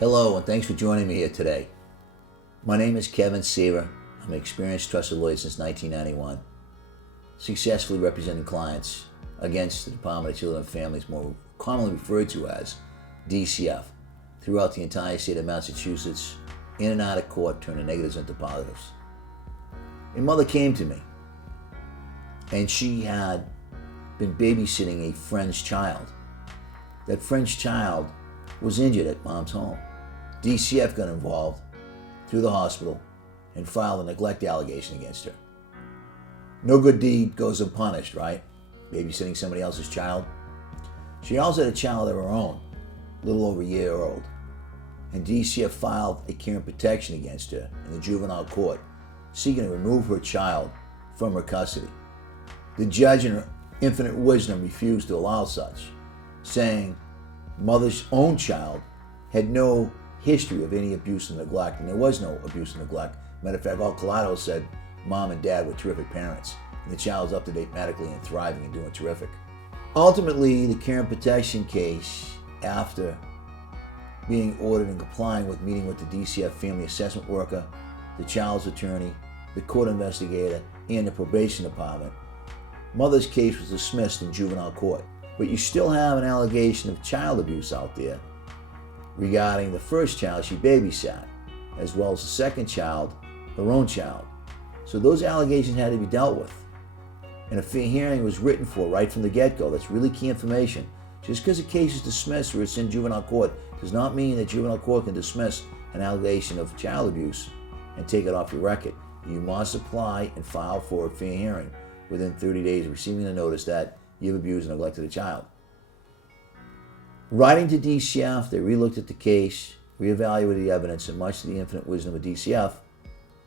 Hello, and thanks for joining me here today. My name is Kevin Seaver. I'm an experienced trusted lawyer since 1991, successfully representing clients against the Department of Children and Families, more commonly referred to as DCF, throughout the entire state of Massachusetts, in and out of court, turning negatives into positives. A mother came to me, and she had been babysitting a friend's child. That friend's child was injured at mom's home. DCF got involved through the hospital and filed a neglect allegation against her. No good deed goes unpunished, right? Babysitting somebody else's child. She also had a child of her own, a little over a year old, and DCF filed a care and protection against her in the Juvenile Court, seeking to remove her child from her custody. The judge, in her infinite wisdom, refused to allow such, saying mother's own child had no history of any abuse and neglect, and there was no abuse and neglect. Matter of fact, all collateral said mom and dad were terrific parents, and the child was up to date medically and thriving and doing terrific. Ultimately, the care and protection case, after being ordered and complying with meeting with the DCF family assessment worker, the child's attorney, the court investigator, and the probation department, mother's case was dismissed in juvenile court. But you still have an allegation of child abuse out there regarding the first child she babysat, as well as the second child, her own child. So those allegations had to be dealt with. And a fair hearing was written for right from the get-go. That's really key information. Just because a case is dismissed or it's in juvenile court does not mean that juvenile court can dismiss an allegation of child abuse and take it off your record. You must apply and file for a fair hearing within 30 days of receiving the notice that you've abused and neglected a child. Writing to DCF, they relooked at the case, reevaluated the evidence, and much to the infinite wisdom of DCF,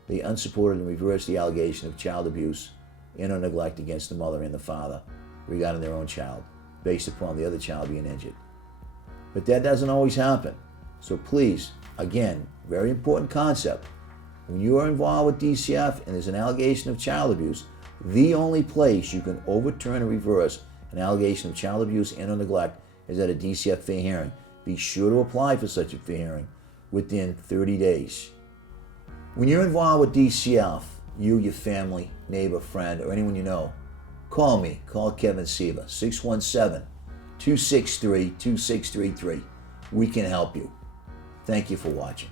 they unsupported and reversed the allegation of child abuse and or neglect against the mother and the father regarding their own child, based upon the other child being injured. But that doesn't always happen. So please, again, very important concept. When you are involved with DCF and there's an allegation of child abuse, the only place you can overturn or reverse an allegation of child abuse and or neglect is at a DCF fair hearing. Be sure to apply for such a fair hearing within 30 days. When you're involved with DCF, you, your family, neighbor, friend, or anyone you know, call me. Call Kevin Seaver, 617-263-2633. We can help you. Thank you for watching.